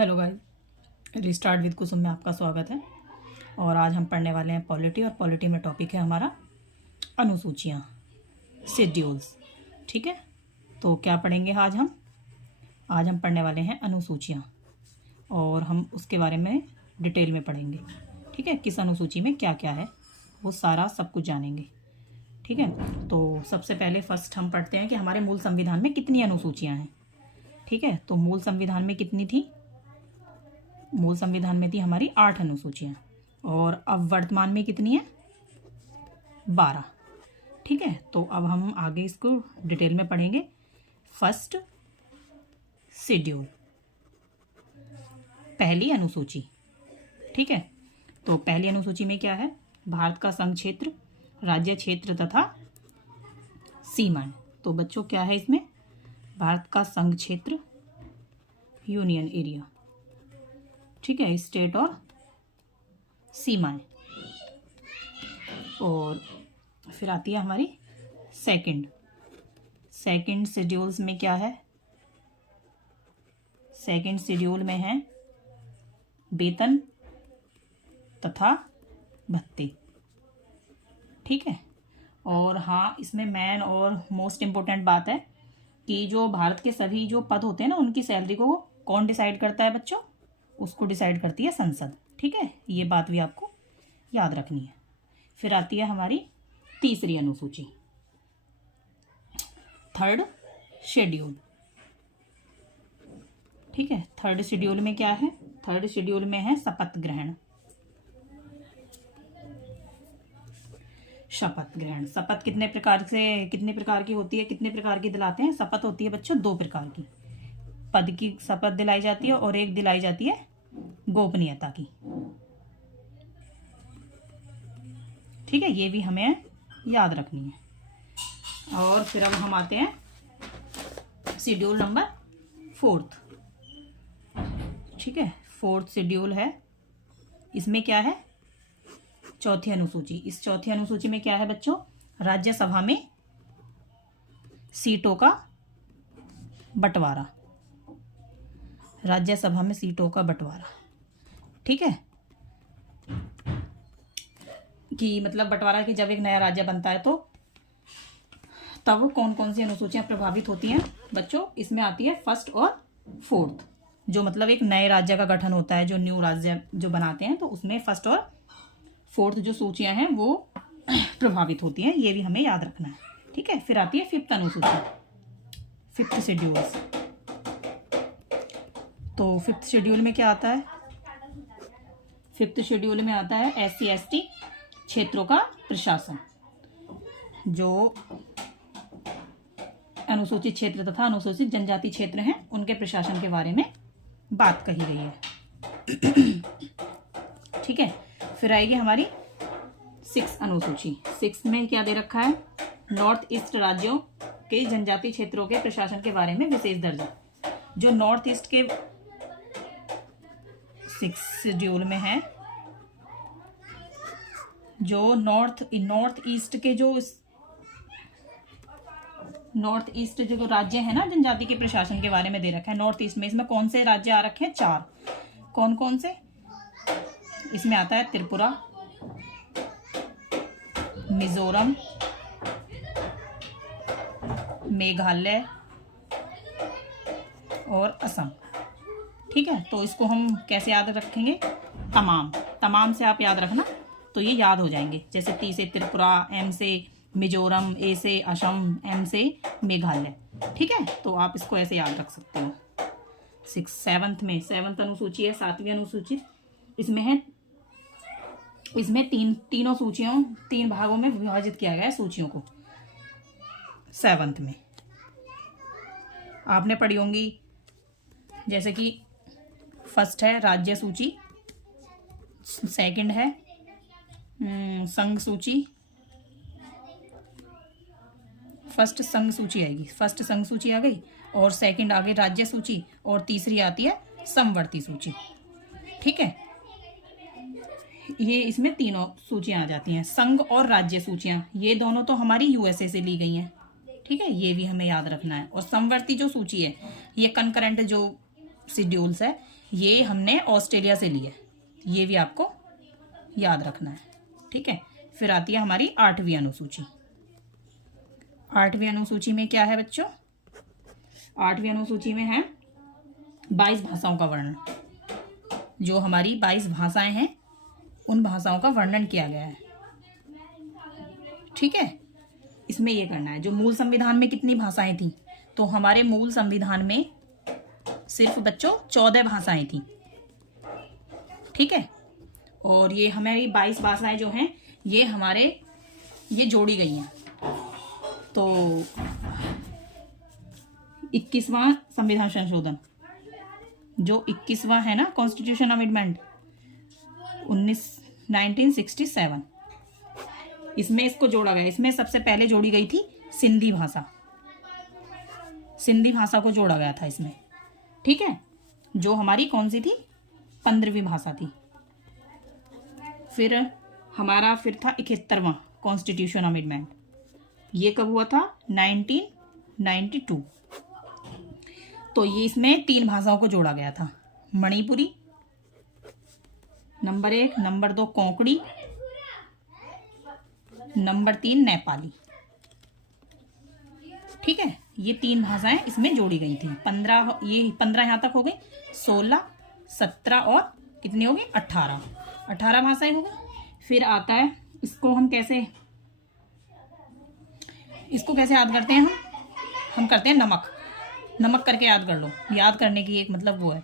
Hello guys, restart with कुसुम में आपका स्वागत है। और आज हम पढ़ने वाले हैं पॉलिटी। और पॉलिटी में टॉपिक है हमारा अनुसूचियाँ, शेड्यूल्स। ठीक है, तो क्या पढ़ेंगे आज हम पढ़ने वाले हैं अनुसूचियाँ, और हम उसके बारे में डिटेल में पढ़ेंगे। ठीक है, किस अनुसूची में क्या क्या है वो सारा सब कुछ जानेंगे। ठीक है, तो सबसे पहले फर्स्ट हम पढ़ते हैं कि हमारे मूल संविधान में कितनी अनुसूचियाँ हैं। ठीक है, तो मूल संविधान में कितनी थी? मूल संविधान में थी हमारी 8 अनुसूचियाँ, और अब वर्तमान में कितनी है? 12। ठीक है, तो अब हम आगे इसको डिटेल में पढ़ेंगे। फर्स्ट शेड्यूल, पहली अनुसूची। ठीक है, तो पहली अनुसूची में क्या है? भारत का संघ क्षेत्र, राज्य क्षेत्र तथा सीमाएं। तो बच्चों क्या है इसमें? भारत का संघ क्षेत्र, यूनियन एरिया। ठीक है, स्टेट और सीमाएं। और फिर आती है हमारी सेकंड शेड्यूल्स में क्या है? सेकंड शेड्यूल में है वेतन तथा भत्ते। ठीक है, और हाँ, इसमें मेन और मोस्ट इम्पोर्टेंट बात है कि जो भारत के सभी जो पद होते हैं ना, उनकी सैलरी को कौन डिसाइड करता है बच्चों? उसको डिसाइड करती है संसद। ठीक है, ये बात भी आपको याद रखनी है। फिर आती है हमारी तीसरी अनुसूची, थर्ड शेड्यूल। ठीक है, थर्ड शेड्यूल में क्या है? थर्ड शेड्यूल में है शपथ ग्रहण। शपथ ग्रहण, शपथ कितने प्रकार की होती है? कितने प्रकार की दिलाते हैं? शपथ होती है बच्चों 2 प्रकार की। पद की शपथ दिलाई जाती है और एक दिलाई जाती है गोपनीयता की। ठीक है, ये भी हमें याद रखनी है। और फिर अब हम आते हैं शेड्यूल नंबर 4। ठीक है, 4th शेड्यूल है। इसमें क्या है? चौथी अनुसूची। इस चौथी अनुसूची में क्या है बच्चों? राज्यसभा में सीटों का बंटवारा। राज्यसभा में सीटों का बंटवारा। ठीक है, कि मतलब बंटवारा कि जब एक नया राज्य बनता है तो तब कौन कौन सी अनुसूचियां प्रभावित होती हैं बच्चों? इसमें आती है फर्स्ट और फोर्थ। जो मतलब एक नए राज्य का गठन होता है, जो न्यू राज्य जो बनाते हैं, तो उसमें फर्स्ट और फोर्थ जो सूचियां हैं वो प्रभावित होती हैं। ये भी हमें याद रखना है। ठीक है, फिर आती है 5th अनुसूची, 5th शेड्यूल्स। तो 5th शेड्यूल में क्या आता है? 5th शेड्यूल में आता है SC/ST क्षेत्रों का प्रशासन। जो अनुसूचित क्षेत्र तथा अनुसूचित जनजाति क्षेत्र हैं, उनके प्रशासन के बारे में बात कही गई है। ठीक है, फिर आएगी हमारी 6th अनुसूची। 6th में क्या दे रखा है? नॉर्थ ईस्ट राज्यों के जनजाति क्षेत्रों के प्रशासन के बारे में विशेष दर्जा। जो नॉर्थ ईस्ट के 6th शेड्यूल में है, जो नॉर्थ ईस्ट के जो राज्य है ना, जनजाति के प्रशासन के बारे में दे रखा है नॉर्थ ईस्ट में। इसमें कौन से राज्य आ रखे हैं? 4। कौन कौन से? इसमें आता है त्रिपुरा, मिजोरम, मेघालय और असम। ठीक है, तो इसको हम कैसे याद रखेंगे? तमाम से आप याद रखना तो ये याद हो जाएंगे। जैसे T से त्रिपुरा, M से मिजोरम, A से असम, M से मेघालय। ठीक है, तो आप इसको ऐसे याद रख सकते हो। 7th में 7th अनुसूची है, 7वीं अनुसूची। इसमें तीनों सूचियों 3 भागों में विभाजित किया गया है सूचियों को। 7th में आपने पढ़ी होंगी, जैसे कि फर्स्ट है राज्य सूची, सेकंड है संघ सूची। फर्स्ट संघ सूची आएगी, फर्स्ट संघ सूची आ गई, और सेकंड आगे राज्य सूची, और तीसरी आती है समवर्ती सूची। ठीक है, ये इसमें तीनों सूचियां आ जाती हैं। संघ और राज्य सूचियां, ये दोनों तो हमारी USA से ली गई हैं। ठीक है, ये भी हमें याद रखना है। और समवर्ती जो सूची है, ये कनकरेंट जो शेड्यूल्स है, ये हमने ऑस्ट्रेलिया से लिए, ये भी आपको याद रखना है, ठीक है। फिर आती है हमारी 8वीं अनुसूची। 8वीं अनुसूची में क्या है बच्चों? 8वीं अनुसूची में है 22 भाषाओं का वर्णन। जो हमारी 22 भाषाएं हैं उन भाषाओं का वर्णन किया गया है, ठीक है। इसमें ये करना है, जो मूल संविधान में कितनी भाषाएं थी, तो हमारे मूल संविधान में सिर्फ बच्चों 14 भाषाएं थी, ठीक है। और ये हमारी 22 भाषाएं जो हैं ये जोड़ी गई हैं। तो 21वां संविधान संशोधन, जो 21वां है ना कॉन्स्टिट्यूशन अमेंडमेंट 1967, इसमें इसको जोड़ा गया। इसमें सबसे पहले जोड़ी गई थी सिंधी भाषा, सिंधी भाषा को जोड़ा गया था इसमें, ठीक है। जो हमारी कौन सी थी? 15वीं भाषा थी। फिर हमारा था 71वां कॉन्स्टिट्यूशन अमेंडमेंट, ये कब हुआ था? 1992। तो ये इसमें 3 भाषाओं को जोड़ा गया था, Manipuri number 1, number 2 Konkani, number 3 Nepali, ठीक है। ये 3 भाषाएं इसमें जोड़ी गई थी। 15 यहाँ तक हो गई, 16, 17 और कितनी हो गई? 18 भाषाएं हो गई। फिर आता है इसको कैसे याद करते हैं हम करते हैं नमक करके याद कर लो। याद करने की एक मतलब वो है,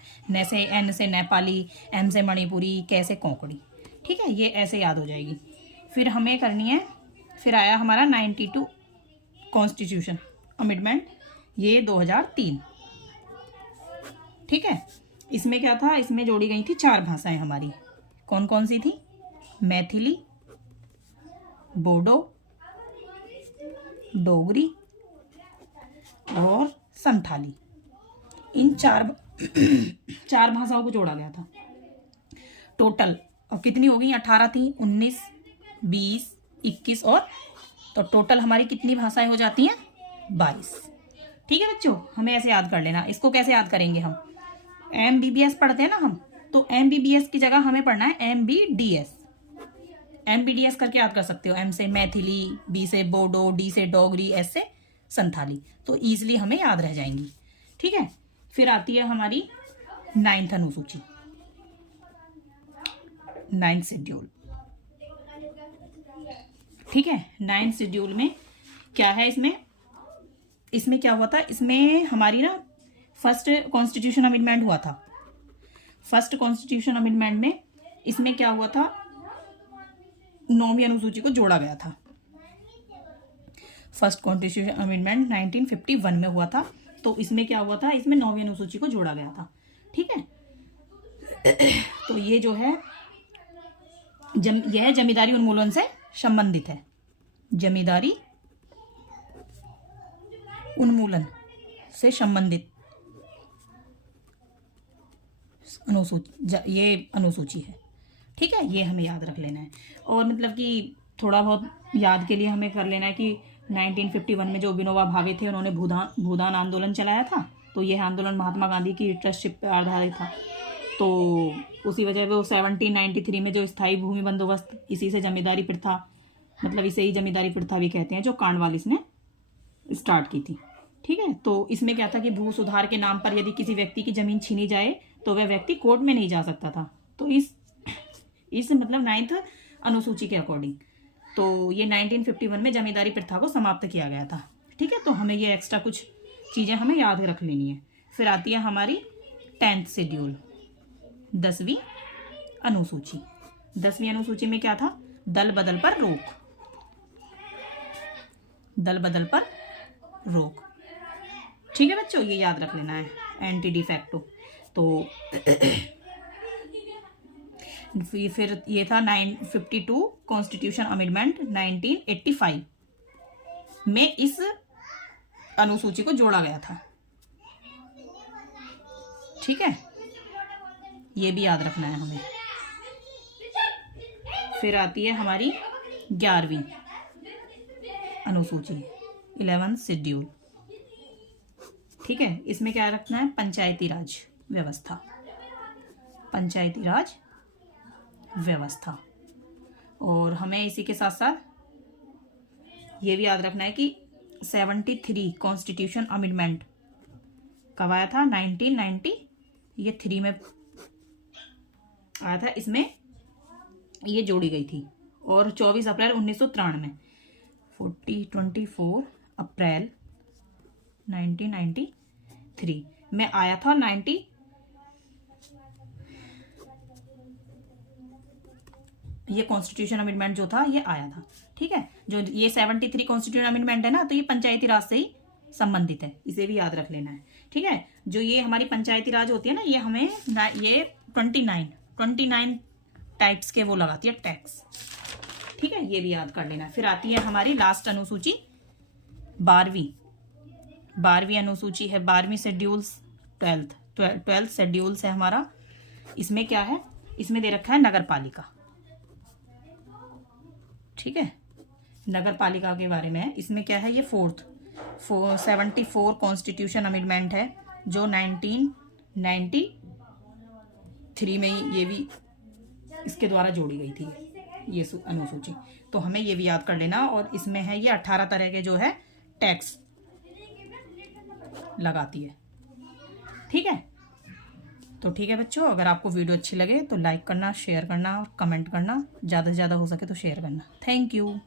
एन से नेपाली, एम से मणिपुरी, कै से कोंकणी, ठीक है। ये ऐसे याद हो जाएगी। फिर हमें करनी है, फिर आया हमारा 92 कॉन्स्टिट्यूशन अमेंडमेंट, ये 2003, ठीक है। इसमें क्या था? इसमें जोड़ी गई थी 4 भाषाएं हमारी। कौन कौन सी थी? मैथिली, बोडो, डोगरी और संथाली। इन 4 भाषाओं को जोड़ा गया था। टोटल और कितनी हो गई? 18 थी, 19, 20, 21 और तो टोटल हमारी कितनी भाषाएं हो जाती हैं? 22, ठीक है बच्चों। हमें ऐसे याद कर लेना। इसको कैसे याद करेंगे हम? MBBS पढ़ते हैं ना हम, तो MBBS की जगह हमें पढ़ना है MBDS। MBDS करके याद कर सकते हो। M से मैथिली, B से बोडो, D से डोगरी, S से संथाली, तो ईजिली हमें याद रह जाएंगी, ठीक है। फिर आती है हमारी 9th अनुसूची, 9th शेड्यूल, ठीक है। 9th शेड्यूल में क्या है? इसमें क्या हुआ था? इसमें हमारी ना फर्स्ट कॉन्स्टिट्यूशन अमेंडमेंट हुआ था। फर्स्ट कॉन्स्टिट्यूशन अमेंडमेंट में इसमें क्या हुआ था? 9वीं अनुसूची को जोड़ा गया था। फर्स्ट कॉन्स्टिट्यूशन अमेंडमेंट 1951 में हुआ था। तो इसमें क्या हुआ था? इसमें 9वीं अनुसूची को जोड़ा गया था, ठीक है। तो ये जो है यह जमींदारी उन्मूलन से संबंधित है। जमींदारी उन्मूलन से संबंधित ये अनुसूची है, ठीक है। ये हमें याद रख लेना है। और मतलब कि थोड़ा बहुत याद के लिए हमें कर लेना है कि 1951 में जो विनोबा भावे थे, उन्होंने भूदान आंदोलन चलाया था। तो यह आंदोलन महात्मा गांधी की ट्रस्टशिप पर आधारित था। तो उसी वजह वो 1793 में जो स्थायी भूमि बंदोबस्त, इसी से जमींदारी प्रथा, मतलब इसे ही जमींदारी प्रथा भी कहते हैं, जो कॉर्नवालिस ने स्टार्ट की थी, ठीक है। तो इसमें क्या था कि भू सुधार के नाम पर यदि किसी व्यक्ति की जमीन छीनी जाए तो वह व्यक्ति कोर्ट में नहीं जा सकता था। तो इस मतलब 9th अनुसूची के अकॉर्डिंग तो ये 1951 में जमींदारी प्रथा को समाप्त किया गया था, ठीक है। तो हमें ये एक्स्ट्रा कुछ चीज़ें हमें याद रख लेनी है। फिर आती है हमारी 10th शेड्यूल, 10वीं अनुसूची। 10वीं अनुसूची में क्या था? दल बदल पर रोक, दल बदल पर रोक, ठीक है बच्चों। ये याद रख लेना है, एंटी डिफैक्टो। तो फिर ये था 952 कॉन्स्टिट्यूशन अमेंडमेंट 1985 में इस अनुसूची को जोड़ा गया था, ठीक है। ये भी याद रखना है हमें। फिर आती है हमारी 11वीं अनुसूची, 11th शेड्यूल, ठीक है। इसमें क्या रखना है? पंचायती राज, व्यवस्था, पंचायती राज व्यवस्था। और हमें इसी के साथ साथ ये भी याद रखना है कि 73 कॉन्स्टिट्यूशन अमेंडमेंट कब आया था? 1993 में आया था, इसमें ये जोड़ी गई थी। और 24 अप्रैल 1993 24 अप्रैल 1993 में आया था। ये कॉन्स्टिट्यूशन अमेंडमेंट जो था ये आया था, ठीक है। जो ये 73 कॉन्स्टिट्यूशन अमेंडमेंट है ना, तो ये पंचायती राज से ही संबंधित है, इसे भी याद रख लेना है, ठीक है। जो ये हमारी पंचायती राज होती है ना, ये हमें ये 29 टाइप्स के वो लगाती है टैक्स, ठीक है, ये भी याद कर लेना है। फिर आती है हमारी लास्ट अनुसूची 12वीं अनुसूची है, 12वीं शेड्यूल्स, 12th शेड्यूल्स है हमारा। इसमें क्या है? इसमें दे रखा है नगर पालिका, ठीक है, नगर पालिका के बारे में है। इसमें क्या है? ये 74 कॉन्स्टिट्यूशन अमेंडमेंट है, जो 1993 में ये भी इसके द्वारा जोड़ी गई थी, ये अनुसूची। तो हमें ये भी याद कर लेना। और इसमें है ये 18 तरह के जो है टैक्स लगाती है, ठीक है। तो ठीक है बच्चों, अगर आपको वीडियो अच्छी लगे तो लाइक करना, शेयर करना और कमेंट करना, ज़्यादा से ज़्यादा हो सके तो शेयर करना। Thank you.